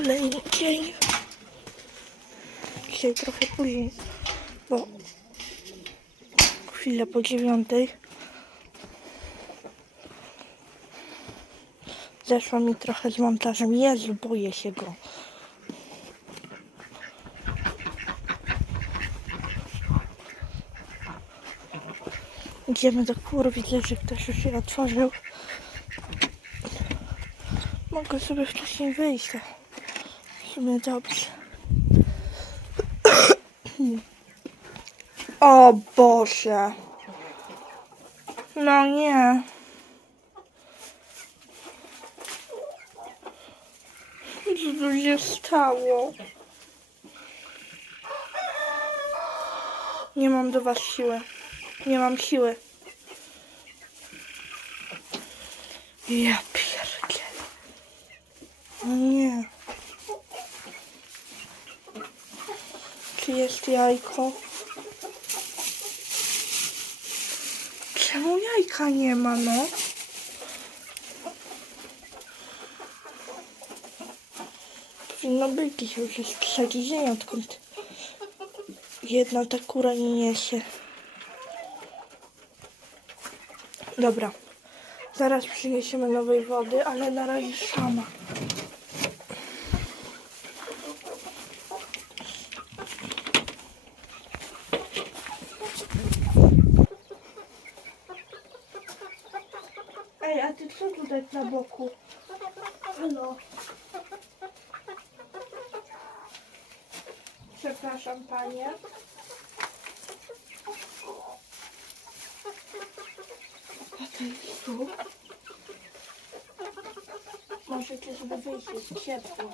kolejny dzień. Dzisiaj trochę później, bo chwilę po dziewiątej. Zeszło mi trochę z montażem. Jezu, boję się go. Idziemy do kur, widzę, że ktoś już się otworzył. Mogę sobie wcześniej wyjść. Sumie dobrze. O Boże. No nie. Co tu się stało? Nie mam do was siły. Nie mam siły. Ja pierdzielę. No nie. Czy jest jajko? Czemu jajka nie ma, no? Powinno być już jest trzeci dzień, odkąd jedna ta kura nie niesie. Dobra. Zaraz przyniesiemy nowej wody, ale na razie sama. Ej, a ty co Halo. Przepraszam, panie. A to tu? Możecie sobie wyjść, jest ciepło.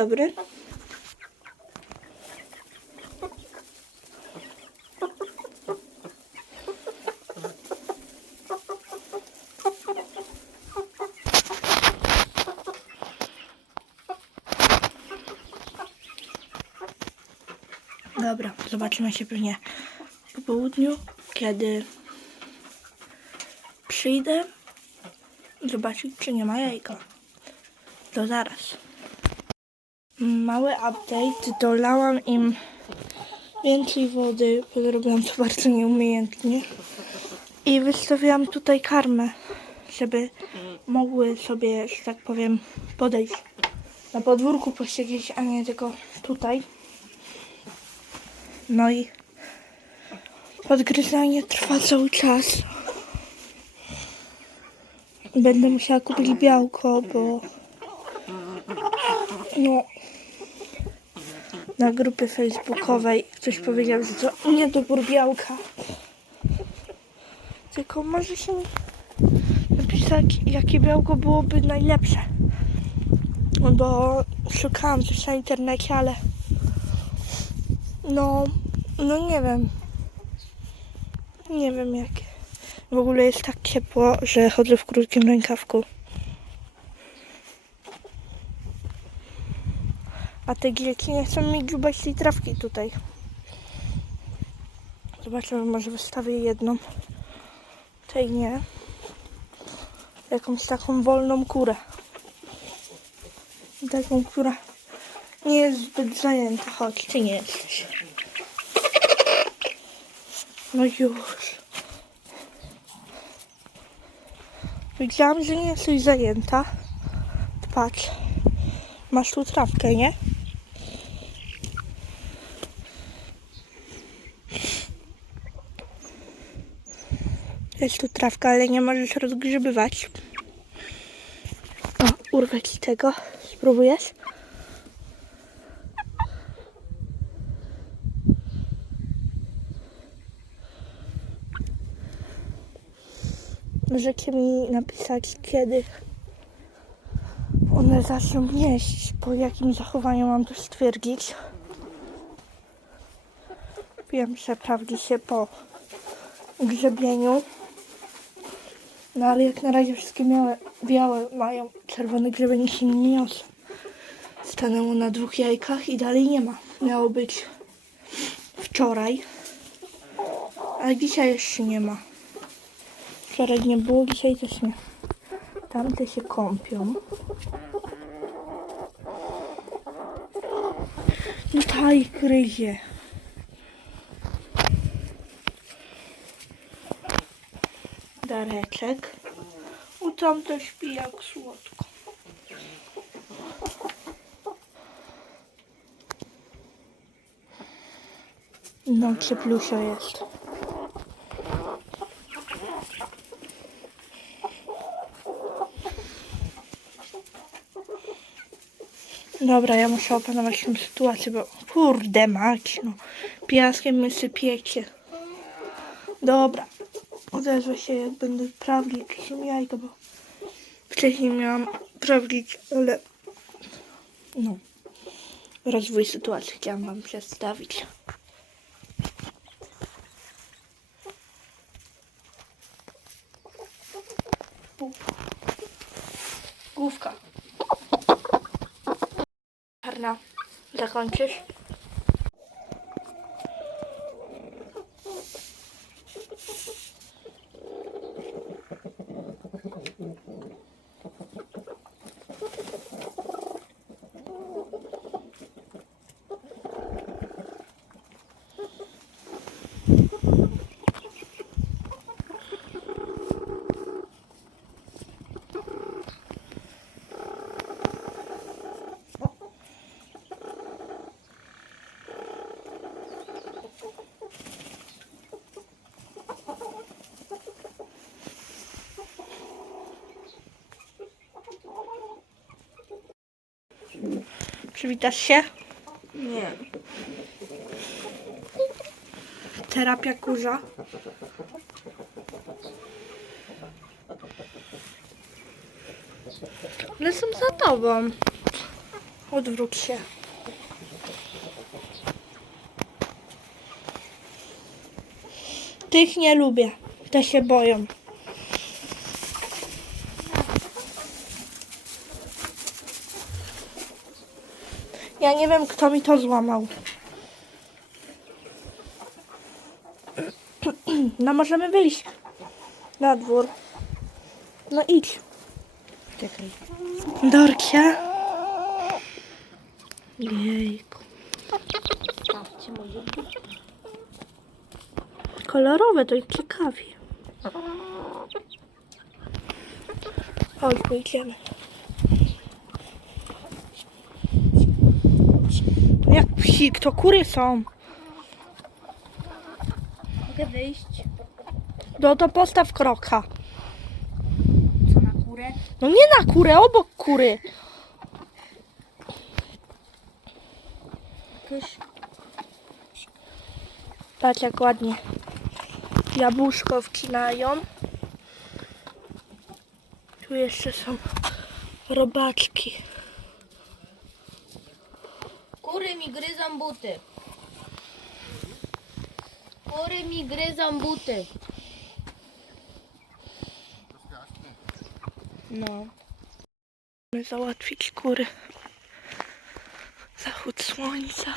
Dobry. Dobra, zobaczymy się pewnie po południu, kiedy przyjdę zobaczyć, czy nie ma jajka. To zaraz. Mały update. Dolałam im więcej wody, bo zrobiłam to bardzo nieumiejętnie. I wystawiłam tutaj karmę, żeby mogły sobie, że tak powiem, podejść na podwórku posiedzieć, a nie tylko tutaj. No i podgryzanie trwa cały czas. Będę musiała kupić białko, bo no na grupie facebookowej ktoś powiedział, że to niedobór białka. Tylko może się napisać, jakie białko byłoby najlepsze. Bo szukałam coś na internecie, ale no, no nie wiem. Nie wiem jakie. W ogóle jest tak ciepło, że chodzę w krótkim rękawku. A te gilki nie chcą mi grubać tej trawki tutaj. Zobaczymy, może wystawię jedną. Tej nie. Jakąś taką wolną kurę. Taką, która nie jest zbyt zajęta. Chodź, ty nie jesteś. No już. Widziałam, że nie jesteś zajęta. Patrz. Masz tu trawkę, nie? Jest tu trawka, ale nie możesz rozgrzebywać. O, urwę ci tego. Spróbujesz? Możecie mi napisać, kiedy one zaczną gnieść, po jakim zachowaniu mam to stwierdzić. Wiem, że sprawdzi się po grzebieniu. No ale jak na razie wszystkie białe, białe mają czerwony grzebień się nie niosą. Stanęło na dwóch jajkach i dalej nie ma. Miało być wczoraj, ale dzisiaj jeszcze nie ma. Wczoraj nie było, dzisiaj też nie. Tamte się kąpią. No taj gryzie. Dareczek. U tamto śpi jak słodko. No, cieplusio jest. Dobra, ja muszę opanować tę sytuację, bo kurde mać, no. Piaskiem my sypiecie. Dobra, odezwę się jak będę prawdzić się jajko, bo wcześniej miałam prawdzić, ale no. Rozwój sytuacji chciałam wam przedstawić. Główka. Czarna. Zakończysz? Przywitasz się? Nie. Terapia kurza. One są za tobą. Odwróć się. Tych nie lubię. Te się boją. Nie wiem, kto mi to złamał. No możemy wyjść na dwór. No idź. Czekaj. Dorkia. Jejku. Kolorowe to jest ciekawie. Chodź, pójdziemy. To kury są. Mogę wyjść? No to postaw kroka. Co na kurę? No nie na kurę, obok kury. Jakoś... Patrz jak ładnie. Jabłuszko wcinają. Tu jeszcze są robaczki. Kury mi gryzą buty. Kury mi gryzą buty. No. Musimy załatwić kury. Zachód słońca.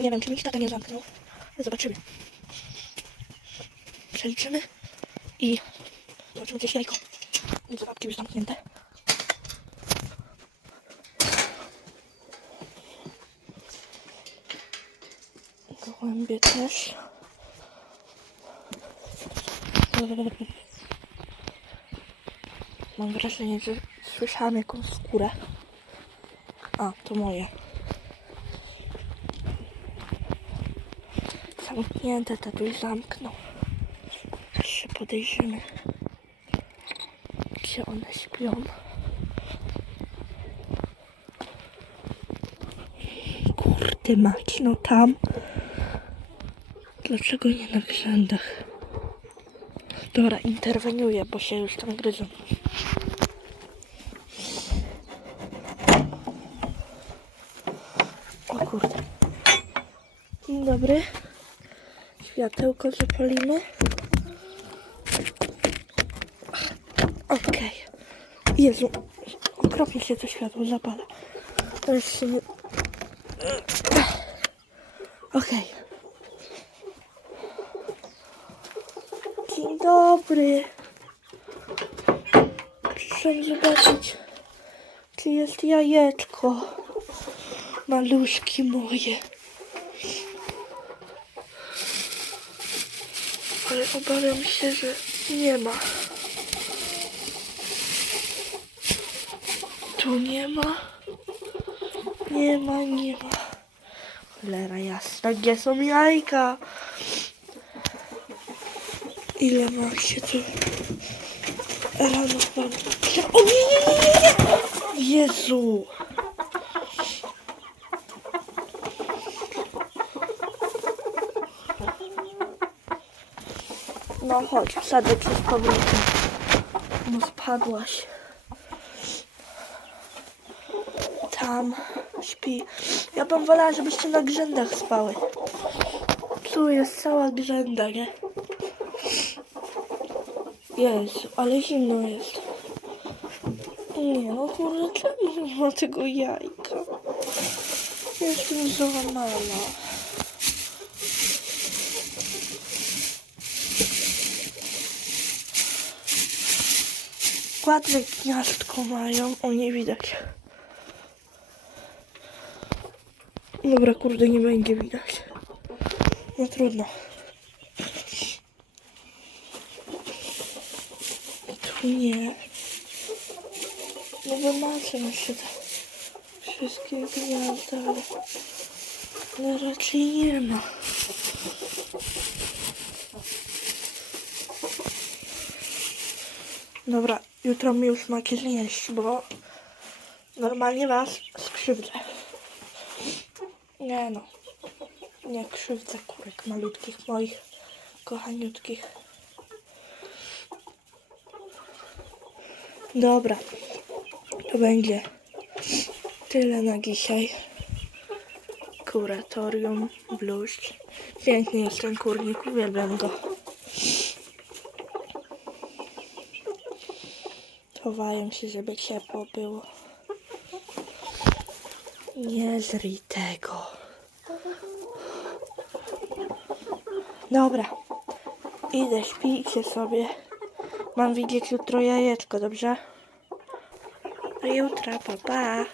Nie wiem, czy mi tata nie zamknął. Zobaczymy. Przeliczymy i zobaczymy gdzieś jajko. Nic babki już zamknięte. Gołębie też. Mam wrażenie, że słyszałam jakąś skórę. A, to moje. Zamknięte, tatuś zamknął. Podejrzymy. Gdzie one śpią? Kurde mać, no tam. Dlaczego nie na grzędach? Dobra, interweniuję, bo się już tam gryzą. O kurde. Dzień dobry. Światełko zapalimy. Okej. Jezu, okropnie się to światło zapala. To. Okej. Dzień dobry. Przyszłam zobaczyć, czy jest jajeczko. Maluszki moje. Ale obawiam się, że nie ma. Tu nie ma. Nie ma, nie ma. Cholera jasna, gdzie są jajka? Ile ma się tu rano mam? O nie, nie, nie, nie, nie! Jezu! No chodź, wsadzę cię z powrotem. No spadłaś. Tam śpi. Ja bym wolała, żebyście na grzędach spały. Tu jest cała grzęda, nie? Jezu, ale zimno jest. Nie no kurde, czemu nie ma tego jajka? Jestem załamana. Ładne gniazdko mają. O, nie widać. Dobra, kurde, nie będzie widać. No trudno. Tu nie. No wymaczę mi się te wszystkie gniazda, ale no raczej nie ma. Dobra, jutro mi już macie znieść, bo normalnie was skrzywdzę. Nie no, nie krzywdzę kurek malutkich moich, kochaniutkich. Dobra, to będzie tyle na dzisiaj. Kuratorium, bluszcz. Piękny jest ten kurnik, uwielbiam go. Chowają się, żeby ciepło było. Nie zrij tego. Dobra. Idę, śpijcie sobie. Mam widzieć jutro jajeczko, dobrze? Do jutra, pa pa.